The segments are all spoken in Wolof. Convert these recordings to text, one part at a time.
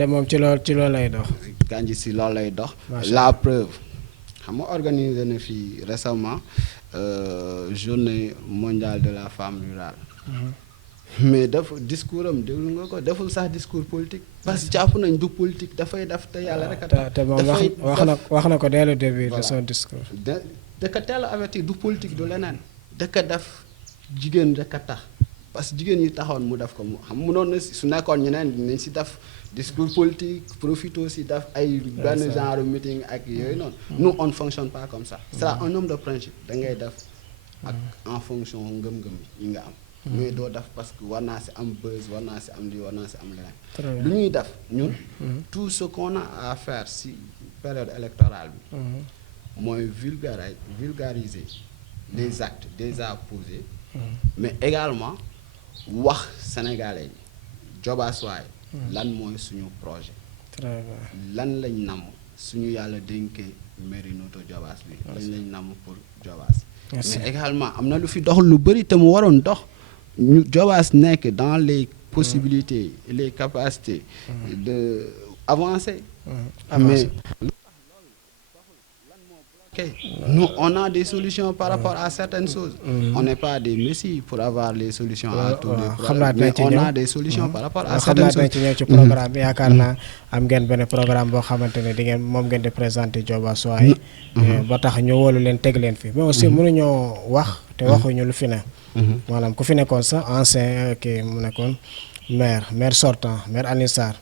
te moom ci loolu lay dox. Kandji si loolu lay dox. La preuve xam nga organisé na fii récemment journée mondiale de la femme rurale. mais dafa discours am déglu nga ko deful sax discours politique. parce que jàpp nañ du politique dafay def te yàlla rek a tax. te moom wax na ko dès le début de son discours. da ka teel a avertir du politique du leneen. da ka def jigéen rek a tax parce que jigéen yi taxoon mu def ko mu xam munoon na su nekkoon ñeneen dinañ si def discours politique profito si def ay benn genre meeting ak yooyu noonu. nous on ne fonctionne pas comme ça. c'est un homme de principe da ngay def ak en fonction ngëm-ngëm yi nga am. mais doo def parce que war naa si am buzz war naa si am lii war naa si am leneen. lu ñuy def ñun. tout ce qu'on a à faire si période électorale bi. mooy vulgariser les actes déjà posés. mais également wax sénégalais yi jobaswaay lan mooy suñu projet. lan lañ namm suñu yàlla dénkee mairie Notto Diobass bi. lañ namm pour Diobass. mais également am na lu fi dox lu bëri te mu waroon dox. ñu Diobass nekk dans les possibilités et les capacités de avancer. mais nous on a des solutions par rapport à certaines choses. on n'est pas des messies pour avoir les solutions à tous les problèmes mais on a des solutions par rapport à certaines choses. ci ñëw ci programme bi yaakaar naa am ngeen benn programme boo xamante ne di ngeen moom ngeen di présenter Diobass waaye ba tax ñu wóolu leen teg leen fi mais aussi mënuñoo wax te waxuñu lu fi ne. maanaam ku fi nekkoon sax ancien kii mu nekkoon maire sortant maire Alioune Sarr.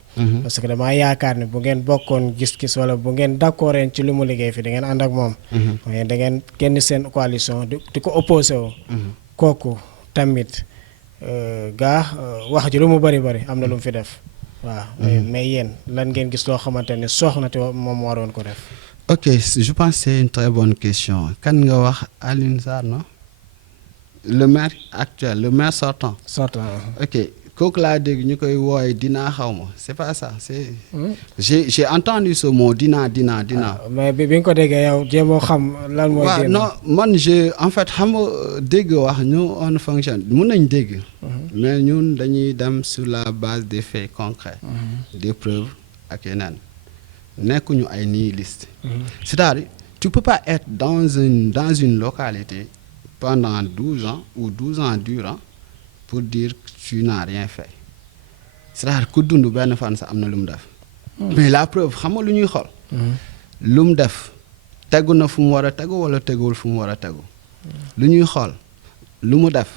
parce que damaa yaakaar ne bu ngeen bokkoon gis-gis wala bu ngeen d'accord ci lu mu liggéey fi da ngeen ànd ak moom. mais da ngeen génn seen coalition di ko opposé woo. kooku tamit wax ji lu mu bëri am na lu mu fi def. waaw mais yéen lan ngeen gis loo xamante ne soxna te moom waroon ko def. ok je pense que c'est une très bonne question kan nga wax Alioune Sarr non. le maire actuel le maire sortant. ok kooku laa dégg ñu koy wooye dinaa xaw ma c'est pas ça c'est. j'ai entendu ce mot dinaa. mais bi nga ko déggee yow jéemoo xam lan mooy. waaw non man en fait xam nga dégg wax ñu on fonctionne mun nañ dégg. mais ñun dañuy dem sur la base des faits concrets. des preuves ak yeneen nekkuñu ay nihilistes. c'est-à-dire tu peux pas être dans une localité. pendant 12 ans ou 12 ans durant pour dire que tu n'as rien fait c'est-à-dire ku dund benn fan sax am na lu mu def. mais la preuve xam nga lu ñuy xool. lu mu def tegu na fu mu war a tegu wala teguwul fu mu war a tegu. lu ñuy xool lu mu def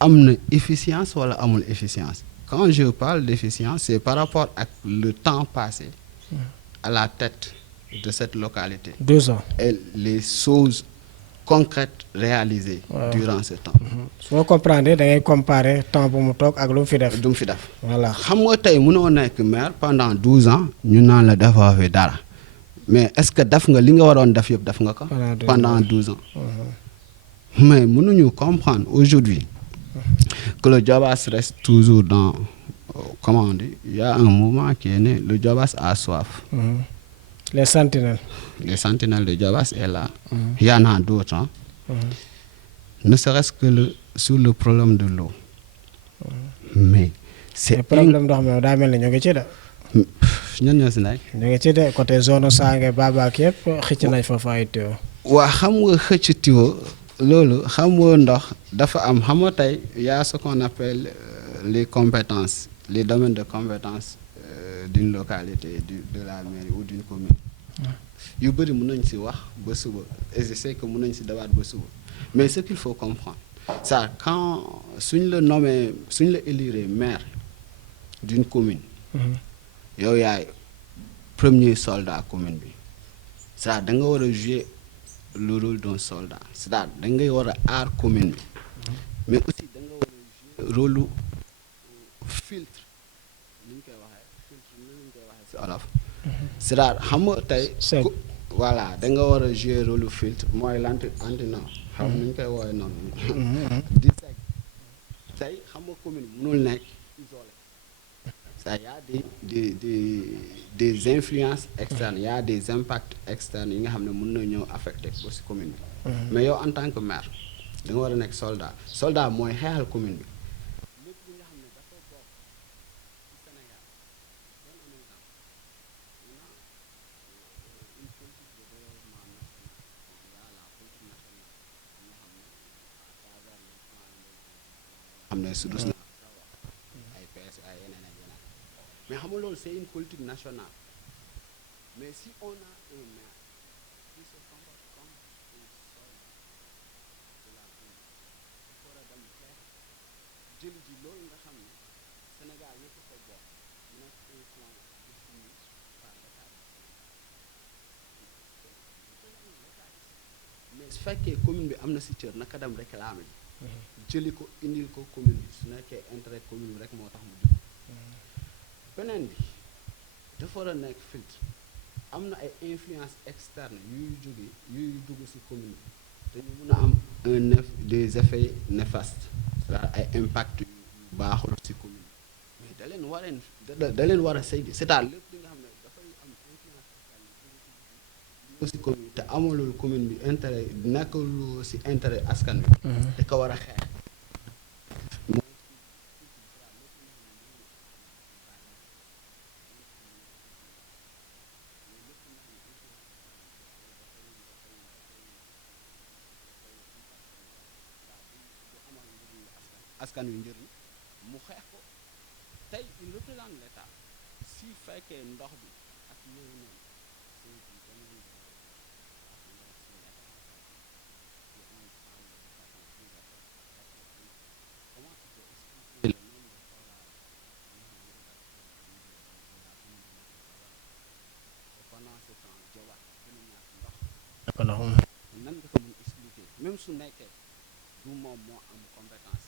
am na efficience wala amul efficience quand je parle d'efficience c'est par rapport ak le temps passé à la tête de cette localité. 2 ans et les choses concrètes réalisées durant ce temps. soo comprendre da ngay comparer temps bu mu toog ak lu mu fi def. du mu fi def. voilà xam nga tey mënoo nekk maire pendant 12 ans ñu naan la defoo fi dara mais est-ce que def nga li nga waroon def yëpp def nga ko. pendant 12 ans. mais mënuñu comprendre aujourd'hui que le Diobass reste toujours dans comment on dit il y a un mouvement qui est né le Diobass a soif. les sentinelles. Les sentinelles de Diobass est là. Il y en a d'autres. Hein. Ne serait-ce que sur le problème de l'eau. Mais c'est le problème ndox mi daa mel ni ñu ngi ci de. ñan ñoo si nekk. ñu ngi ci de côté zone Sange Babaak yëpp xëcc nañ foofu ay tuyaux. waa xam nga xëcc tuyau loolu xam nga ndox dafa am xam nga tey y a ce qu'on appelle les compétences les domaines de compétences d'une localité de la mairie ou d'une commune. yu bëri mën nañ si wax ba suba et je sais que mën nañ si dawaat ba suba mais ce qu'il faut comprendre ça quand suñ la nommé suñ la élire maire d'une commune. yow yaay premier soldat commune bi c'est-à-dire da nga war a jouer le rôle d'un soldat c'est-à-dire da ngay war a aar commune bi mais aussi da nga war a jouer rôle filtre ni ñu koy waxee filtre ni ñu koy waxee ci olof. c'est-à-dire xam nga tey. voilà da nga war a jouer rôle filtre mooy antinor xam ni ñu koy woowee noonu. di sec tey xam nga commune mënul nekk isolé ça y a des influences externes y a des impacts externes yi nga xam ne mën na ñëw affecté ko ci commune bi. mais yow en tant que maire da nga war a nekk soldat mooy xeexal commune bi. lépp li nga xam ne dafa bokk ci Sénégal ne su dus na ay PS ay yeneen ak yeneen mais xam nga loolu c'est une politique nationale mais si on a un maire qui se comporte comme un soldat de la ville dafa war a dem xeex jëli ji loolu nga xam ne Sénégal ñëpp ko bokk mu nekk un plan défini par l'état du Sénégal mais su fekkee commune bi am na si cër naka dem réclamer jëli ko indil ko commune bi su nekkee intérêt commune bi rek moo tax mu jóg beneen bi dafa war a nekk filtre am na ay influence externe yuy jóge yuy dugg ci commune bi dañu mën a am des effets néfastes c'est-à-dire ay impact yu baaxul ci commune bi mais da leen war a saytu c'est-à-dire lépp li nga xam ne dafay am influence externe ci commune bi te amalul commune bi intérêt nekkul ci intérêt askan bi da ko war a xeex askan wi njëriñ mu xeex ko tey il représente l'État si fekkee ndox bi ak yooyu noonu pendant ce temps Diobass gën a ñàkk ndox nan nga ko mën expliquer même su nekkee du moom moo am compétence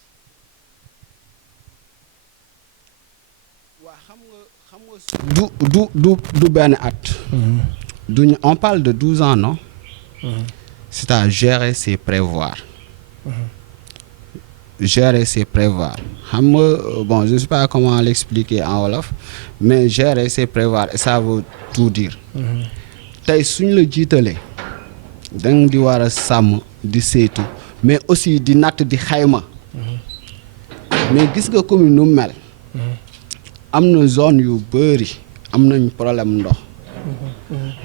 waa xam nga du benn at duñu on parle de 12 ans non c'est à gérer c'est prévoir gérer c'est prévoir xam nga bon je ne sais pas comment l'expliquer en wolof mais gérer c'est prévoir et ça veut tout dire tey suñ la jiitalee danga di war a sàmm di saytu mais aussi di natt di xayma mais gis nga commune nu mel am na zone yu bëri am nañ problème ndox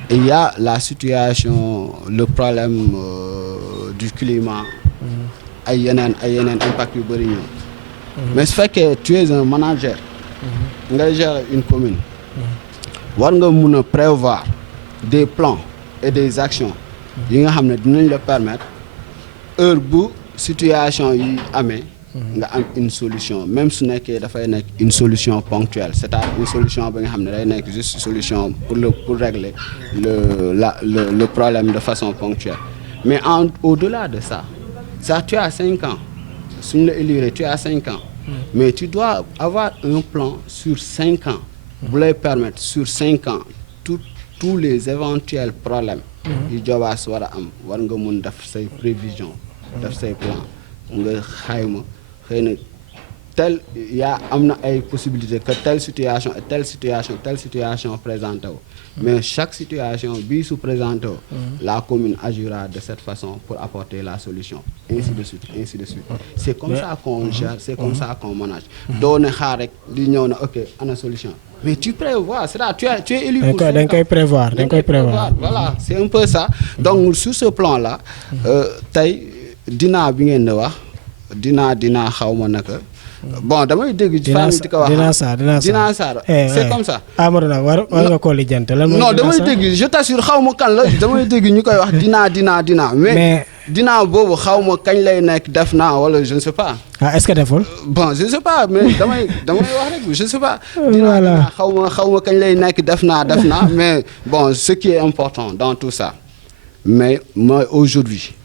et il y a la situation le problème du climat ay yeneen impact yu bëri ñëw mais su fekkee tu es un manager ngay gérer une commune war nga mun a prévoir des plans et des actions yi nga xam ne dinañ la permettre heure bu situation yi amee nga am une solution même su nekkee dafay nekk une solution ponctuelle c'est-à-dire une solution bi nga xam ne day nekk juste solution pour régler le problème de façon ponctuelle mais au-delà de ça tu as 5 ans suñu la élire tu as 5 ans mais tu dois avoir un plan sur 5 ans bu lay permettre sur 5 ans tous les éventuels problèmes yu Diobass war a am war nga mun def say prévision def say plan nga xayma xëy na am na ay possibilités que telle situation présenté wu mais chaque situation bii su présenté wu la commune agira de cette façon pour apporter la solution ainsi de suite c'est comme ça qu'on gère c'est comme ça qu'on manage doo ne xaar rek di ñëw na ok ana solution mais tu prévois c'est-à-dire tu es élu pour da nga koy prévoir voilà c'est un peu ça donc sur ce plan là tey dinaa bi ngeen di wax dinaa xawma naka bon damay dégg famille di ko wax dinaa saar c'est comme ça Amadou nag war nga ko lijjante lan non damay dégg je t'assure xawma kan la damay dégg ñu koy wax dinaa mais dinaa boobu xawma kañ lay nekk def naa wala je ne sais pas est-ce que deful bon je ne sais pas mais damay wax rek je ne sais pas dinaa xawma kañ lay nekk def naa mais bon ce qui est important dans tout ça mais moi aujourd'hui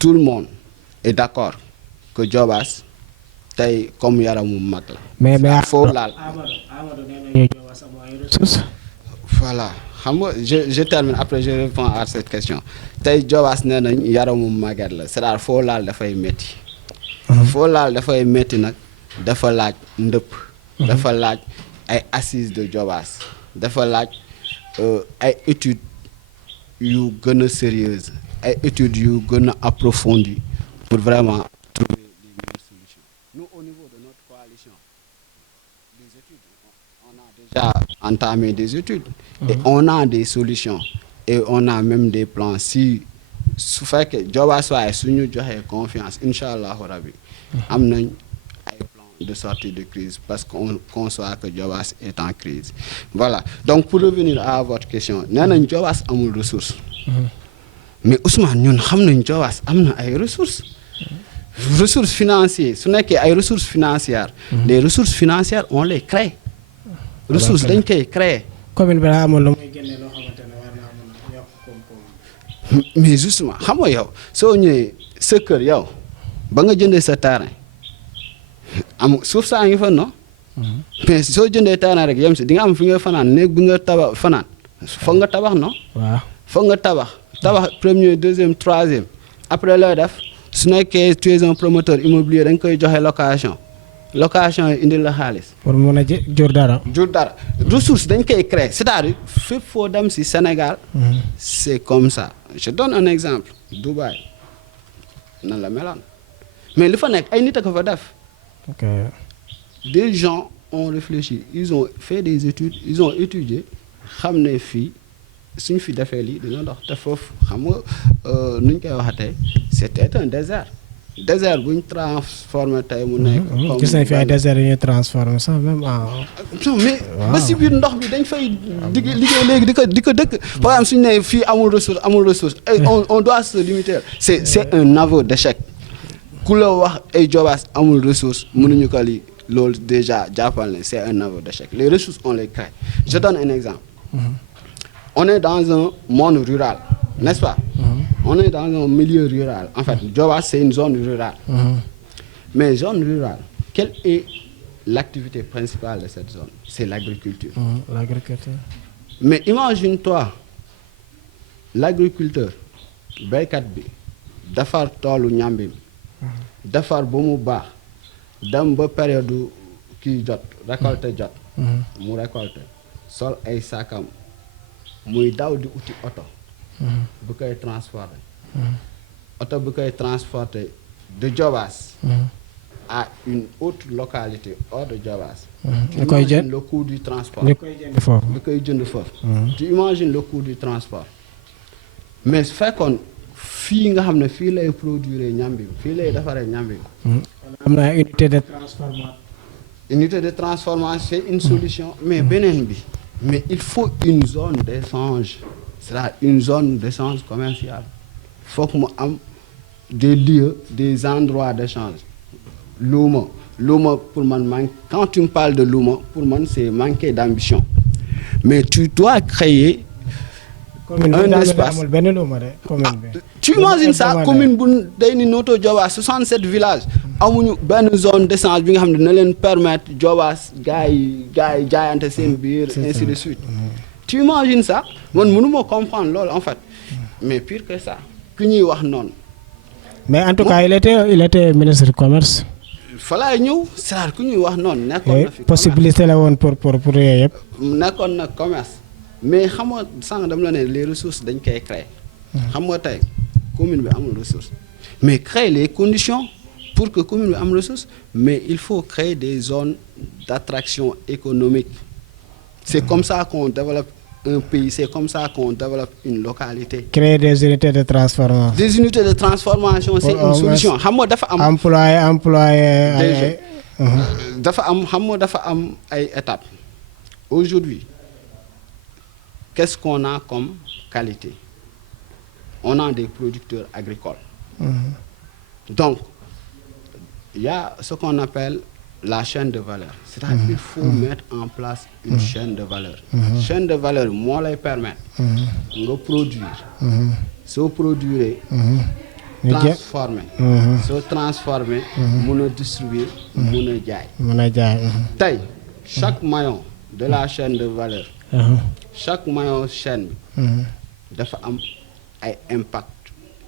tout le monde est d'accord que Diobass tey comme yaramu mag la. mais foofu laal. voilà xam nga je termine après je réponds à cette question tey Diobass nee nañ yaramu màgget la c'est-à-dire foo laal dafay métti. foo laal dafay métti nag dafa laaj ndëpp. dafa laaj ay assises de Diobass dafa laaj ay études yu gën a sérieuses ay études yu gën a approfondies pour vraiment trouver les meilleures solutions. Nous, au niveau de notre coalition, les études, on a déjà entamé des études et on a des solutions et on a même des plans. Si su fekkee Diobass waaye suñu joxee confiance incha allahu rabi am nañ ay de sortie de crise parce qu'on conçoit que Diobass est en crise. Voilà. Donc pour revenir à votre question, nee nañ Diobass amul ressource. Mais Ousmane ñun xam nañ Diobass am na ay ressources. Ressources financières su nekkee ay ressources financières. Les ressources financières on les crée. ressources dañ koy créer. commune bi daa amul lu muy génne loo xamante ne war naa mën a yokk koom-koom. mais justement xam nga yow soo ñëwee sa kër yow ba nga jëndee sa terrain am suuf saa ngi fa non. mais soo jëndee terrain rek yem si di nga am fi nga fanaan néeg bi nga tabax fanaan foog nga tabax non. waaw foog nga tabax premier deuxième troisième après looy def su nekkee tu es un promoteur immobilier dañ koy joxe location yi indil la xaalis. pour mën a jur dara. jur dara ressource dañ koy créer c'est-à-dire fépp foo dem si Sénégal. c'est comme ça je donne un exemple Dubaï nan la meloon mais li fa nekk ay nit a ko fa def. ok des gens ont réfléchi ils ont fait des études ils ont étudié xam ne fii suñ fi defee lii dina dox te foofu xam nga nu ñu koy waxatee c'était un désert bu ñu transformé tey mu nekk. gis nañ fi ay désert yu ñuy transformé sax même non mais ba si biir ndox bi dañ fay liggéey léegi di ko dëkk. par exemple suñu nee fii amul ressource on doit se limiter c'est un aveu d'échec ku la wax ay Diobass amul ressource mënuñu ko lii loolu déjà jàppal ne c'est un aveu d'échec les ressources on les crée je donne un exemple. On est dans un monde rural, n'est-ce pas? On est dans un milieu rural. En fait, Diobass, c'est une zone rurale. Mais zone rurale, quelle est l'activité principale de cette zone? C'est l'agriculture. L'agriculture. Mais imagine-toi, l'agriculteur, béykat bi defar toolu ñambim defar ba mu baax dem ba période kii jot récolter jot mu récolter sol ay saakam muy daw di uti oto bu koy transporter oto bu koy transporter de Diobass à une autre localité hors de Diobass. ñu koy jënd le coût du transport. ñu koy jënd foofu. ñu koy jënd foofu. tu imagines le coût du transport. mais su fekkoon fii nga xam ne fii lay produire ñambi fii lay defaree ñambi. am na unité de transformation. unité de transformation c'est une solution mais beneen bi. mais il faut une zone d'échange c'est-à-dire une zone d'échange commercial faut que mu am des lieux des endroits d'échange luuma pour man quand tu me parles de luuma pour man c'est manquer d'ambition mais tu dois créer un espace benn luuma de commune bi. tu imagines ça commune bu day ni Notto Diobass 67 villages amuñu benn zone d'échange bi nga xam ne dina leen permettre Diobass gars yi jaayante seen biir ainsi de suite tu imagines ça man mënuma comprendre loolu en fait mais pire que ça ku ñuy wax noonu mais en tout cas il était ministre du commerce. falaay ñëw c'est-à-dire ku ñuy wax noonu nekkoon na fi possibilité la woon pour yooyu yëpp. nekkoon na commerce mais xam nga sànq dama la ne les ressources dañ koy créer xam nga tey commune bi amul ressource mais créer les conditions pour que commune bi am ressource mais il faut créer des zones d'attraction économique c'est comme ça qu'on développe un pays c'est comme ça qu'on développe une localité. Créer des unités de transformation. Des unités de transformation c'est une solution xam nga dafa am. employé dafa am xam nga dafa am ay étapes aujourd'hui qu'est-ce qu'on a comme qualité? On a des producteurs agricoles. Donc il y a ce qu'on appelle la chaîne de valeur c'est-à-dire il faut mettre en place une chaîne de valeur chaîne de valeur moo lay permettre nga produire soo produire transformer soo transformer mun a distribuer mun a jaay tey chaque maillon de la chaîne de valeur chaque maillon chaîne bi dafa am ay impact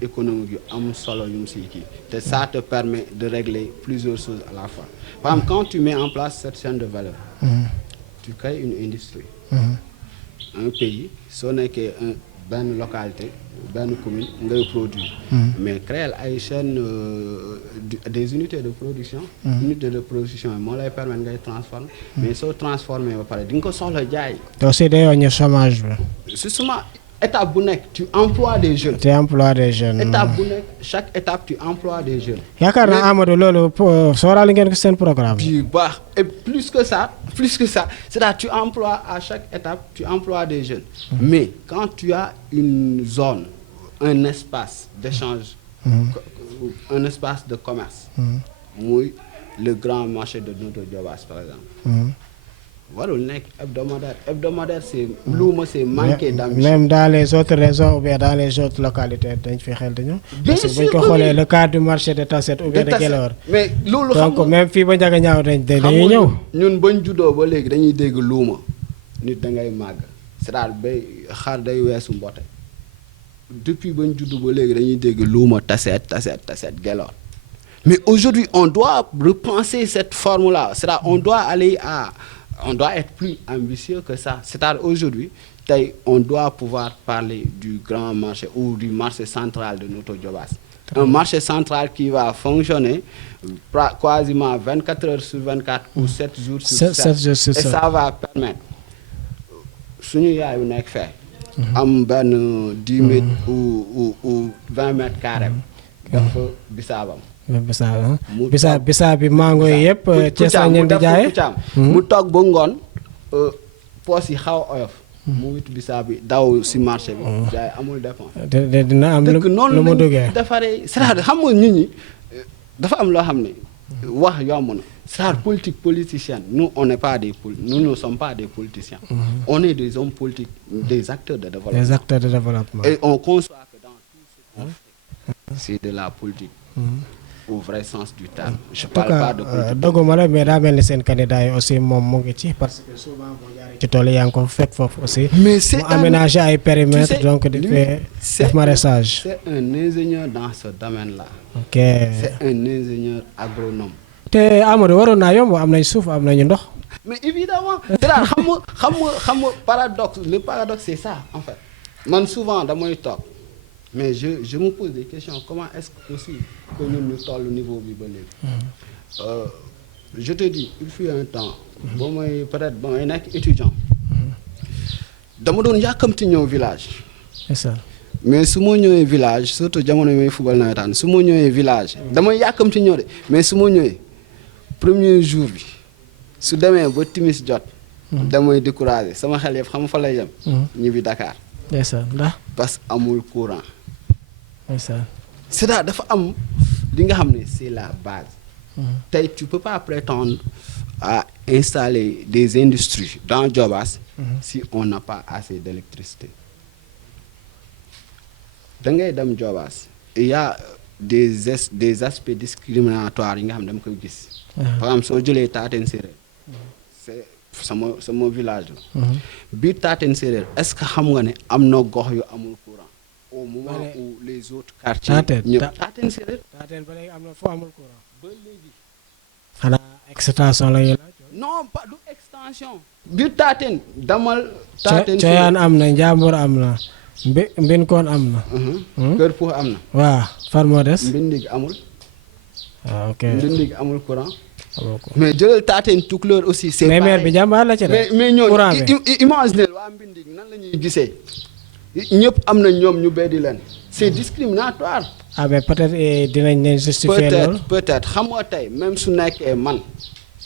économique yu am solo yu mu si kii te ça te permet de régler plusieurs choses à la fois par exemple quand tu mets en place cette chaîne de valeur tu crées une industrie un pays soo nekkee benn localité benn commune ngay produire mais créer ay chaîne des unités de production unité de production moo lay permettre ngay transformer mais soo transformer ba pare di nga ko soxla jaay te aussi day wàññi chômage bi justement étape bu nekk tu emploies des jeunes. tu emploies des jeunes. étape bu nekk chaque étape tu emploies des jeunes. yaakaar naa Amadou loolu sóoraale ngeen ko seen programme. bu baax et plus que ça c'est-à-dire tu emploies à chaque étape tu emploies des jeunes. Mais quand tu as une zone un espace d'échange. Un espace de commerce. muy le grand marché de Notto Diobass par exemple. warul nekk hebdomadaire c'est luuma c'est manqué d'ambition. Même dans les autres régions ou bien dans les autres localités dañ fi xel dañu. parce que buñ ko xoolee le cas du marché de Tassette ou bien de Guelewar. mais loolu xam nga donc même fii ba Ndiaga Ñaaw dañuy ñëw. ñun bañ juddoo ba léegi dañuy dégg luuma nit da ngay màgg c'est-à-dire bay xar day weesu mbote depuis bañ juddu ba léegi dañuy dégg luuma Tassette Guelewar. Mais aujourd'hui on doit repenser cette forme-là c'est-à-dire on doit être plus ambitieux que ça. C'est-à-dire aujourd'hui, on doit pouvoir parler du grand marché ou du marché central de Notto Diobass. Un marché central qui va fonctionner quasiment 24 heures sur 24 ou 7 jours sur 7. Et ça va permettre, suñu yaay yu nekk fee am benn 10 mètres ou 20 mètres carrés dafa bisaabam. bisaab bi mango yi yëpp Ceesaan ñeen di jaay mu toog ba ngoon poos yi xaw a oyof mu wit bisaab bi daw si marché bi jaay amul dépense dina am lu mu duggee defaree c'est-à-dire xam nga nit ñi dafa am loo xam ne wax yomb na c'est-à-dire politique politicienne nous on n'est pas nous ne sommes pas des politiciens on est des hommes politiques des acteurs de développement et on conçoit que dans tout ce qu'on fait c'est de la politique au vrai sens du terme. Je parle pas de politique. doguma la mais daa mel ni seen candidat yi aussi moom mu ngi ci parce que souvent boo jaaree ci tool yi yaa ngi ko fekk foofu aussi. mais c'est mu aménager ay périmètres donc di def maraîchage. c'est un ingénieur dans ce domaine-là. ok c'est un ingénieur agronome. te Amadou waroon naa yomb am nañ suuf am nañu ndox. mais évidemment c'est-à-dire xam nga paradoxe le paradoxe c'est ça en fait man souvent damay toog. Mais je me pose des questions. Comment est-ce possible que nous nous toll le niveau bi ba léegi. Je te dis, il fut un temps. Peut-être ba may nekk étudiant. dama doon yàkkamti ñëw village. C'est ça. Mais su ma ñëwee village surtout jamono yi may football nawetaan su ma ñëwee village damay yàkkamti ñëw de mais su ma ñëwee premier jour bi su demee ba timis jot. damay décourager sama xel yëpp xam nga fa lay yem. ñibbi Dakar. C'est ça ndax. parce que amul courant. C'est ça. C'est-à-dire dafa am li nga xam ne c'est la base. tey tu peux pas prétendre à installer des industries dans Diobass si on n'a pas assez d'électricité. da ngay dem Diobass il y a des aspects discriminatoires yi nga xam ne dama koy gis. par exemple soo jëlee Taten Séréer c'est sama village la. biir Taten Séréer est-ce que xam nga ne am na gox yu amul courant. au moment où les autres quartiers. Taten Séréer. Taten ba léegi am na foo amul courant. ba léegi. xanaa extension la ñu laaj. non pas du extension. biir Taten damal. Taten Séréer Coyaan am na Njambur am na. Mbinkoon am na. Kër Pour am na. waaw far moo des. Mbindig amul. ah ok Mbindig amul courant. mais jëlal Taten Tukulóor aussi. c'est mais maire bi jàmbaar la ci de. mais ñooñu imaginer waa Mbindig nan la ñuy gisee. ñëpp am na ñoom ñu beddi leen. c'est discriminatoire. ah mais peut-être dinañ leen justifier loolu. peut-être xam nga tey même su nekkee man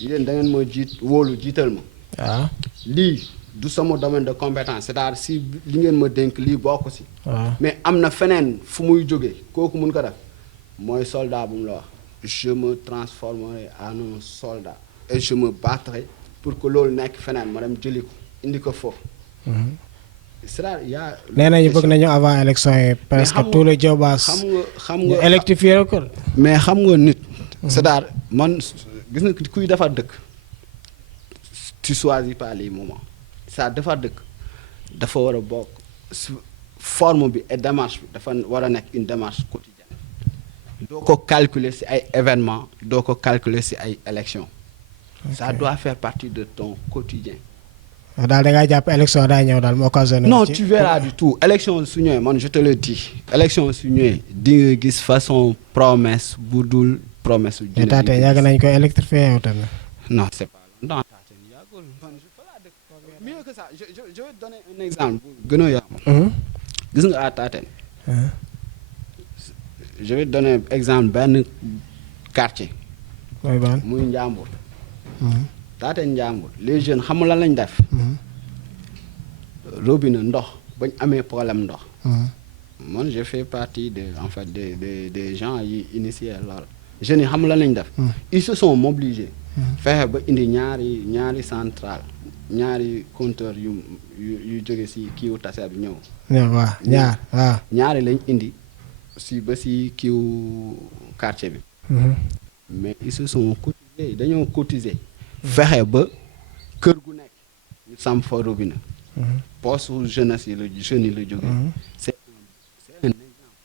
yéen da ngeen ma wóolu jiital ma. waaw lii du sama domaine de compétence c'est-à-dire si li ngeen ma dénk lii bokk si. waaw mais am na feneen fu muy jógee kooku mun ko def mooy soldat bu mu la wax. je me transformerai en un soldat et je me battrai pour que loolu nekk feneen ma dem jëli ko indi ko foofu. c'est-à-dire y a. nee nañu bëgg nañu avant élection yi presque tous les Diobass. xam nga électrifier ko. mais xam nga nit. c'est-à-dire man gis nga kuy defar dëkk. tu choisis pas les moments. ça defar dëkk dafa war a bokk forme bi et démarche bi dafa war a nekk une démarche quotidienne. doo ko calculer ci ay événements doo ko calculer ci ay élections. ça doit faire partie de ton quotidien. daal da ngaa jàpp élection daa ñëw daal mu occasionné. non tu verras du tout élection su ñëwee man je te le dis. élection su ñëwee di nga gis façon promesse bu dul promesse su. mais Taten yàgg nañ ko électrifier yow tamit. non c'est pas longtemps Taten yàggul man je fais la dëkk mieux que ça je vais donner un exemple bu gën a yomb. gis nga à Taten je vais donner exemple benn quartier mooy ban. muy Njàmbur Taten Njàmbur les jeunes xam nga lan lañ def robinet ndox bañ amee problème ndox man je fais partie en fait des gens yi initié lool jeunes yi xam lan lañ def ils se sont mobilisés fexe ba indi ñaari centrale ñaari compteur yu jóge si kiiwu Taseer bi ñëw waaw ñaari lañ indi si ba si kiiwu quartier bi mais ils se sont cotisés dañoo cotiser fexe ba kër gu nekk ñu samp fa robinet poste jeunesse yi la jeunes yi la jóge c'est un exemple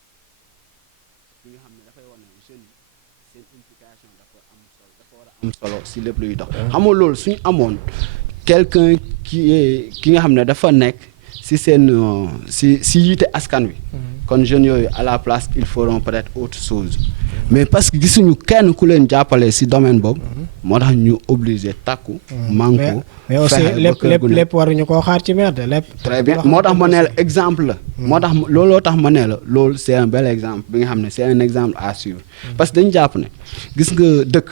bi nga xam ne dafay wane jeunes yi seen implication dafa war a am solo si lépp luy dox xam nga loolu suñu amoon quelqu'un ki nga xam ne dafa nekk si seen si yiite askan wi kon jeunes yooyu à la place ils feront peut-être autre chose mais parce que gisuñu kenn ku leen jàppale si domaine boobu moo tax ñu obligé takku manko mais aussi lépp waruñu koo xaar ci maire de lépp très bien moo tax ma ne la exemple la moo tax looloo tax ma ne la loolu c'est un bel exemple bi nga xam ne c'est un exemple à suivre parce que dañu jàpp ne gis nga dëkk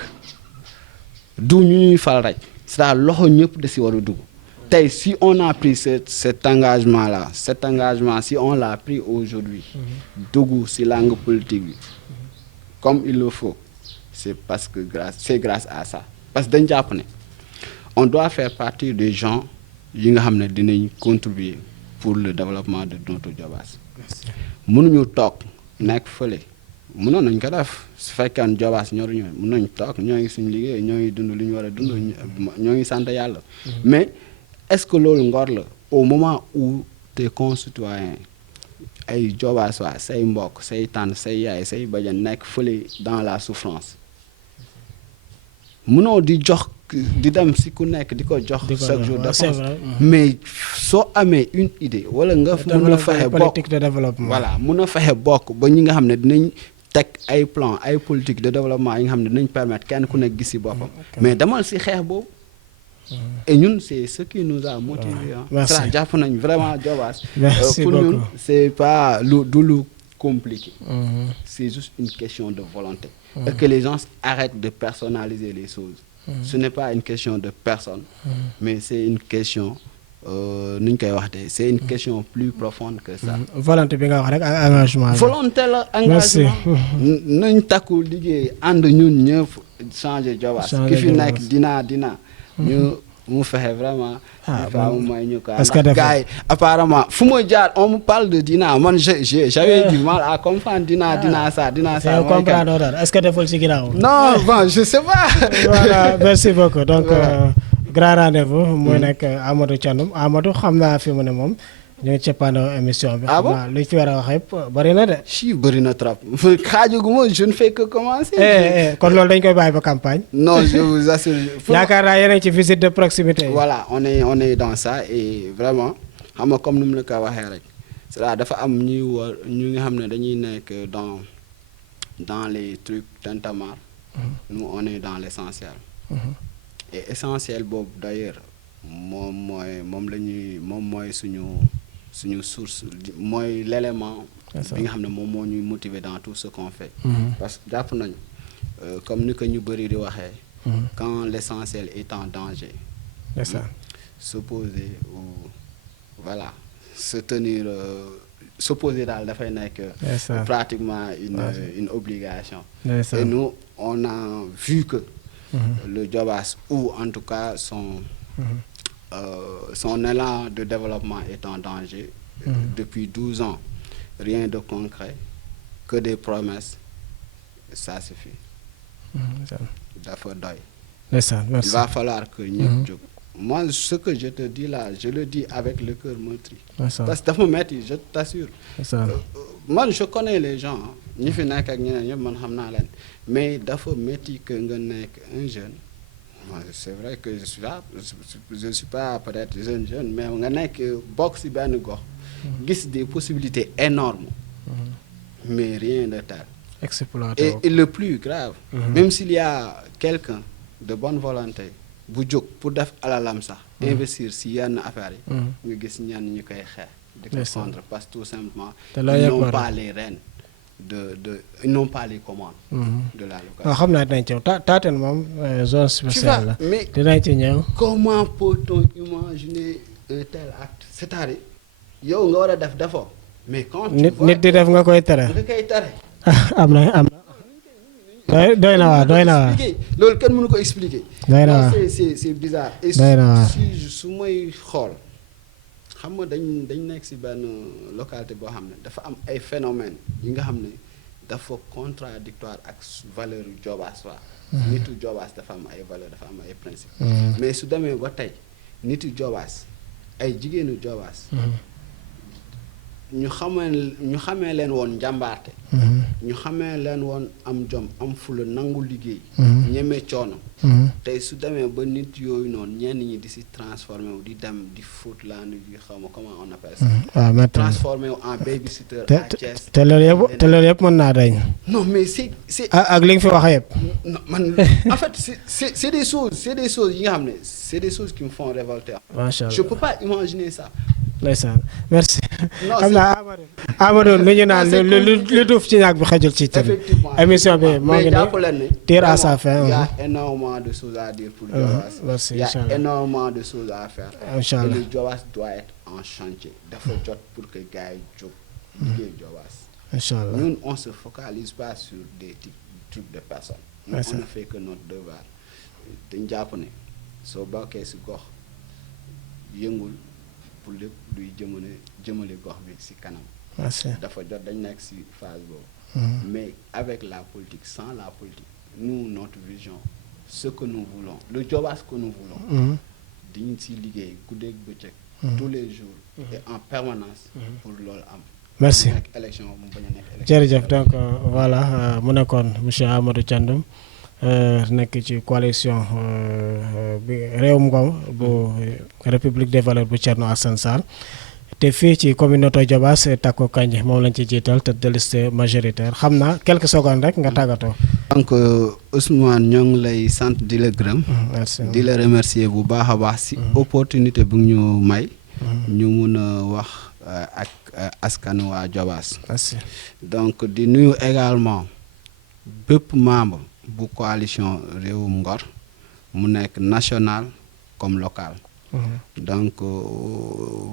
du ñu ñuy fal rek c'est-à-dire loxo ñëpp da si war a dugg tey si on a pris cet engagement là cet engagement si on l'a pris aujourd'hui dugg si langue politique bi comme il le faut c'est parce que c'est grâce à ça parce que dañ jàpp ne on doit faire partie des gens yi nga xam ne dinañ contribuer pour le développement de notre Diobass mënuñu toog nekk fële mënoon nañ ko def su fekkee ne Diobass ñoruñu mën nañ toog ñoo ngi suñu liggéey ñoo ngi dund li ñu war a dund ñoo ngi sant yàlla mais est-ce que loolu ngor la au moment où tes concitoyens ay Diobass waa say mbokk say tànn say yaay say bajan nekk fële dans la souffrance mënoo di jox di dem si ku nekk di ko jox chaque jour dépense mais soo amee une idée wala nga mën a fexe bokk de développement voilà mën a fexe bokk ba ñi nga xam ne dinañ teg ay plan ay politique de développement yi nga xam ne dinañ permettre kenn ku nekk gis si boppam mais demal si xeex boobu et ñun c'est ce qui nous a motivé ça jàpp nañ vraiment Diobass pour ñun c'est pas lu compliqué c'est juste une question de volonté et que les gens arrêtent de personnaliser les choses ce n'est pas une question de personne mais c'est une question nu ñu koy waxtee c'est une question plus profonde que ça volonté bi nga wax rek ak engagement volonté la engagement nañ takku liggéey ànd ñun ñëpp changer Diobass ki fi nekk dina ñu mu fexe vraiment mu may ñu ko ndax gars yi apparemment fu ma jaar on me parle de Dina man j'avais du mal à comprendre Dina ça comprendre dara est-ce que deful ci ginnaaw non bon je sais pas voilà merci beaucoup donc grand rendez-vous mooy nekk Amadou Thiandoum Amadou xam naa fi mu ne moom ñu ngi cappaandaw émission bi. ah bon lu ñu fi war a wax yëpp bëri na de. si bëri na trop xaajuguma je ne fais que commencer. kon loolu dañ koy bàyyi ba campagne. non je vous assure. yaakaar naa yéen a ngi ci visite de proximité. voilà on est dans ça et vraiment xam nga comme ni mu la ko waxee rek c'est-à-dire dafa am ñuy war ñu nga xam ne dañuy nekk dans les trucs tintamarre. nous on est dans l'essentiel. et essentiel boobu d'ailleurs moom mooy suñu source mooy l'élément bi nga xam ne moom moo ñuy motiver dans tout ce qu'on fait parce que jàpp nañu comme ni ko ñu bëri di waxee quand l'essentiel est en danger s'opposer ou voilà se tenir s'opposer daal dafay nekk pratiquement une obligation et nous on a vu que le Diobass ou en tout cas son élan de développement est en danger depuis 12 ans. Rien de concret, que des promesses. Ça suffit. Dafa doy. Il va falloir que ñëpp jóg. Moi, ce que je te dis là, je le dis avec le cœur meurtri. Parce que dafa metti, je t'assure. Moi, je connais les gens. ñi fi nekk ak ñeneen ñëpp man xam naa leen mais dafa metti que nga nekk un jeune. Moi, c'est vrai que je suis pas peut-être jeune mais nga nekk bokk ci benn gox gis des possibilités énormes mais rien de tel et le plus grave même s'il y a quelqu'un de bonne volonté bu jóg pour def alalam sax investir ci yenn affaires yi nga gis ñenn ñu koy xeex de contre parce que tout simplement Te ils loolu yëpp n'ont war pas les rênes ils n'ont pas les commandes de la localité. waaw xam naa dinañ ci ñëw Taten moom zone spéciale la mais dinañ ci ñëw. comment peut-on imaginer un tel acte c'est-à-dire yow nga war a def d'effort mais quand tu vois nit di def nga koy tere. nga koy tere am na doy na waa loolu kenn mënu ko expliquer. doy na waa c'est bizarre. et doy na waa su may xool xam nga dañ nekk ci benn localité boo xam ne dafa am ay phénomènes yi nga xam ne dafa contradictoire ak valeur yu Diobass waa nitu Diobass dafa am ay valeur dafa am ay principe mais su demee ba tey nitu Diobass ay jigéenu Diobass ñu xamee leen woon njàmbaarte ñu xamee leen woon am jom am fula nangu liggéey ñeme coono tey su demee ba nit yooyu noonu ñenn ñi di si transformé wu di dem di foot land yi xaw ma comment on appelle ça waaw transformé wu en babysitter à Thiès te loolu yëpp mën naa dañ. non mais c'est ak li nga fi wax yëpp. non man en fait c'est des choses yi nga xam ne c'est des choses qui me font révolter. macha allah je peux pas imaginer ça. ndeysaan merci. non xam naa Amadou lu ñu naan lu duuf ci ñaag bi xajul ci tën. effectivement émission bi moo ngi nii tire à sa fin. il y a énormément de choses à dire pour Diobass. merci il y a énormément de choses à faire. incha allah et le Diobass doit être en chantier. dafa jot pour que gars yi jóg liggéey Diobass. incha allah ñun on se focalise pas sur des trucs de personnes. Nous, on ne fait que notre devoir. dañ jàpp ne soo bokkee si gox yëngul pour lépp luy jëmale gox bi si kanam. merci dafa jot dañ nekk si phase boobu. mais avec la politique sans la politique nous notre vision ce que nous voulons le Diobass que nous voulons. diñ si liggéey guddeeg bëccëg. tous les jours. et en permanence. pour loolu am. merci nekk élection mu bañ a nekk élection. jërëjëf donc voilà mu nekkoon monsieur Amadou Thiandoum nekk ci coalition bi Réewum Ngor bu République des Valeurs bu Thierno Alassane Sall te fii ci commune Notto Diobass Tako Kandji moom lañ ci jiital tête de liste majoritaire xam naa quelques secondes rek nga tàggatoo. donc Ousmane ñoo ngi lay sant di la gërëm. merci di la remercier bu baax a baax si opportunité bu ñu may. ñu mun a wax ak askanu waa Diobass. merci donc di nuyu également bépp membre bu coalition Réewum Ngor mu nekk national comme local. donc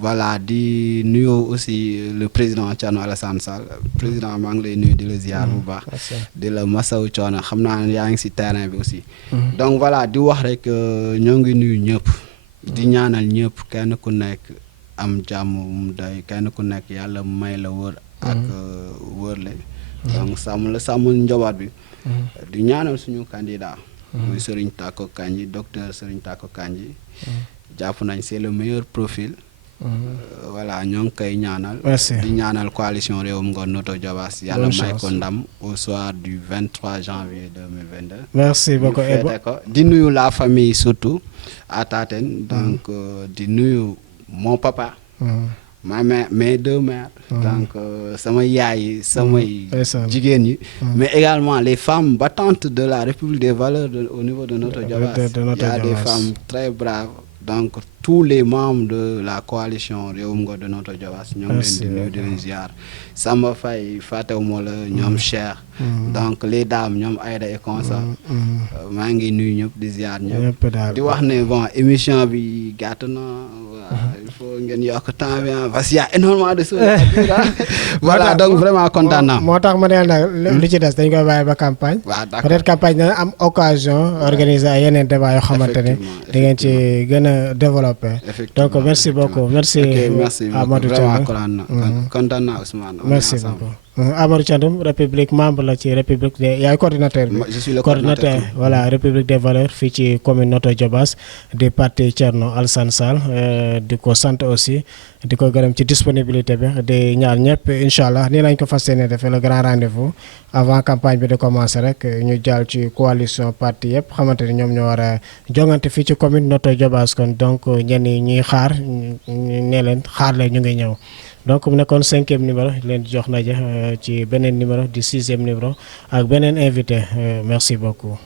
voilà di nuyoo aussi le président Thierno Alassane Sall président maa ngi lay nuyu di la ziar bu baax. di la masawu coono xam naa ne yaa ngi si terrain bi aussi. donc voilà di wax rek ñoo ngi nuyu ñëpp. di ñaanal ñëpp kenn ku nekk am jàmm mu doy kenn ku nekk yàlla may la wër ak wërle. donc sàmm njaboot bi. di ñaanal suñu candidat. muy Serigne Tako Kandji docteur Serigne Tako Kandji. jàpp nañ c'est le meilleur profil. voilà ñoo ngi koy ñaanal. di ñaanal coalition Réewum Ngor Notto Diobass yàlla may ko ndam au soir du 23 janvier 2022. merci beaucoup di nuyu la famille surtout à Taten donc di nuyu mon papa. ma mère mes deux mères. donc sama yaay samay jigéen ñi. mais également les femmes battantes de la République des Valeurs au niveau de Notto Diobass. il y a des femmes très braves. donc tous les membres de la coalition Réewum Ngor de Notto Diobass ñoo ngi leen di nuyu di leen ziar Samba Faye fàttewuma la ñoom Cheikh donc les dames ñoom Aïda et consort maa ngi nuyu ñëpp di ziar ñëpp di wax ne bon émission bi gàtt na il faut ngeen yokk temps bi parce qu'il y a énormément de choses à dire voilà donc vraiment kontaan naa moo tax ma ne nag li ci des dañ koy bàyyi ba campagne peut-être campagne dana am occasion organiser ay yeneen débat yoo xamante ne di ngeen ci gën a développer donc merci beaucoup merci Amadou Thiandoum kontaan naa Ousmane merci beaucoup Amadou Thiandoum République membre la ci République des yaay coordinateur bi je suis le coordinateur voilà République des Valeurs fii ci commune Notto Diobass di parti Thierno Alassane Sall di ko sant aussi di ko gërëm ci disponibilité bi di ñaar ñëpp incha allah nii lañ ko fas yéene defee le grand rendez-vous avant campagne bi de commencer rek ñu jàll ci coalition parti yëpp xamante ni ñoom ñoo war a jongante fii ci commune Notto Diobass kon donc ñenn ñi xaar ne leen xaar leen ñu ngi ñëw donc mu nekkoon 5e numéro leen jox naje ci beneen numéro di 6e numéro ak beneen invité merci beaucoup.